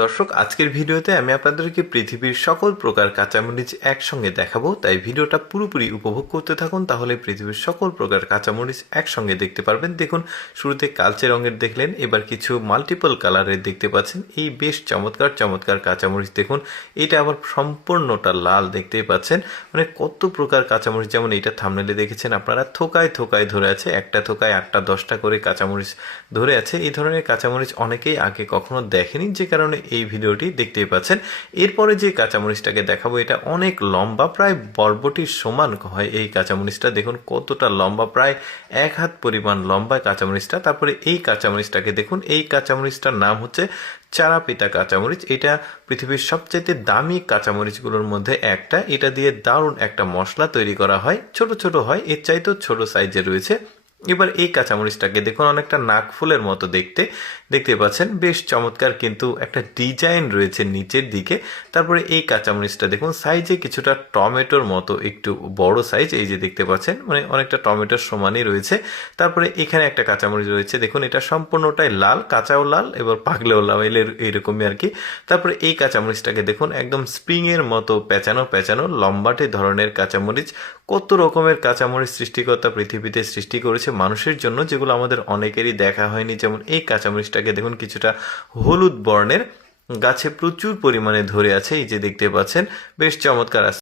দর্শক, আজকের ভিডিওতে আমি আপনাদেরকে পৃথিবীর সকল প্রকার কাঁচামরিচ একসঙ্গে দেখাবো, তাই ভিডিওটা পুরোপুরি উপভোগ করতে থাকুন। তাহলে পৃথিবীর সকল প্রকার কাঁচামরিচ একসঙ্গে দেখতে পারবেন। দেখুন, শুরুতে কালচে রঙের দেখলেন, এবার কিছু মাল্টিপল কালারের দেখতে পাচ্ছেন। এই বেশ চমৎকার চমৎকার কাঁচামরিচ দেখুন, এটা আবার সম্পূর্ণটা লাল দেখতেই পাচ্ছেন। মানে কত প্রকার কাঁচামরিচ, যেমন এটা থাম্বনেলে দেখেছেন আপনারা, থোকায় থোকায় ধরে আছে, একটা থোকায় 8টা 10টা করে কাঁচামরিচ ধরে আছে। এই ধরনের কাঁচামরিচ অনেকেই আগে কখনো দেখেনি, যে কারণে এই ভিডিওটি দেখতেই পাচ্ছেন। এরপরে যে কাঁচামরিচটাকে দেখাবো, এটা অনেক লম্বা, প্রায় বরবটির সমান হয় এই কাঁচামরিচটা। দেখুন কতটা লম্বা, প্রায় 1 হাত পরিমাণ লম্বা কাঁচামরিচটা। তারপরে এই কাঁচামরিচটাকে দেখুন, এই কাঁচামরিচটার নাম হচ্ছে চারাপিতা কাঁচামরিচ। এটা পৃথিবীর সবচেয়ে দামি কাঁচামরিচগুলোর মধ্যে একটা। এটা দিয়ে দারুণ একটা মশলা তৈরি করা হয়, ছোট ছোট হয়, এর চাইতেও ছোট সাইজে রয়েছে। এবার এই কাঁচামরিচটাকে দেখুন, অনেকটা নাকফুলের মতো দেখতে পাচ্ছেন, বেশ চমৎকার, কিন্তু একটা ডিজাইন রয়েছে নিচের দিকে। তারপরে এই কাঁচামরিচটা দেখুন, সাইজে কিছুটা টমেটোর মতো, একটু বড় সাইজ, এই যে দেখতে পাচ্ছেন, মানে অনেকটা টমেটোর সমানই রয়েছে। তারপরে এখানে একটা কাঁচামরিচ রয়েছে, দেখুন এটা সম্পূর্ণটাই লাল, কাঁচাও লাল এবার পাকলেও লাল, এইরকমই আর কি। তারপরে এই কাঁচামরিচটাকে দেখুন, একদম স্প্রিং এর মতো পেঁচানো পেঁচানো লম্বাটে ধরনের কাঁচামরিচ। কত রকমের কাঁচামরিচ সৃষ্টিকর্তা পৃথিবীতে সৃষ্টি করেছে মানুষের জন্য, যেগুলো আমাদের অনেকেরই দেখা হয়নি। যেমন এই কাঁচামরিচটাকে দেখুন, কিছুটা হলুদ বর্ণের, গাছে প্রচুর পরিমাণে ধরে আছে, এই যে দেখতে পাচ্ছেন, বেশ চমৎকার।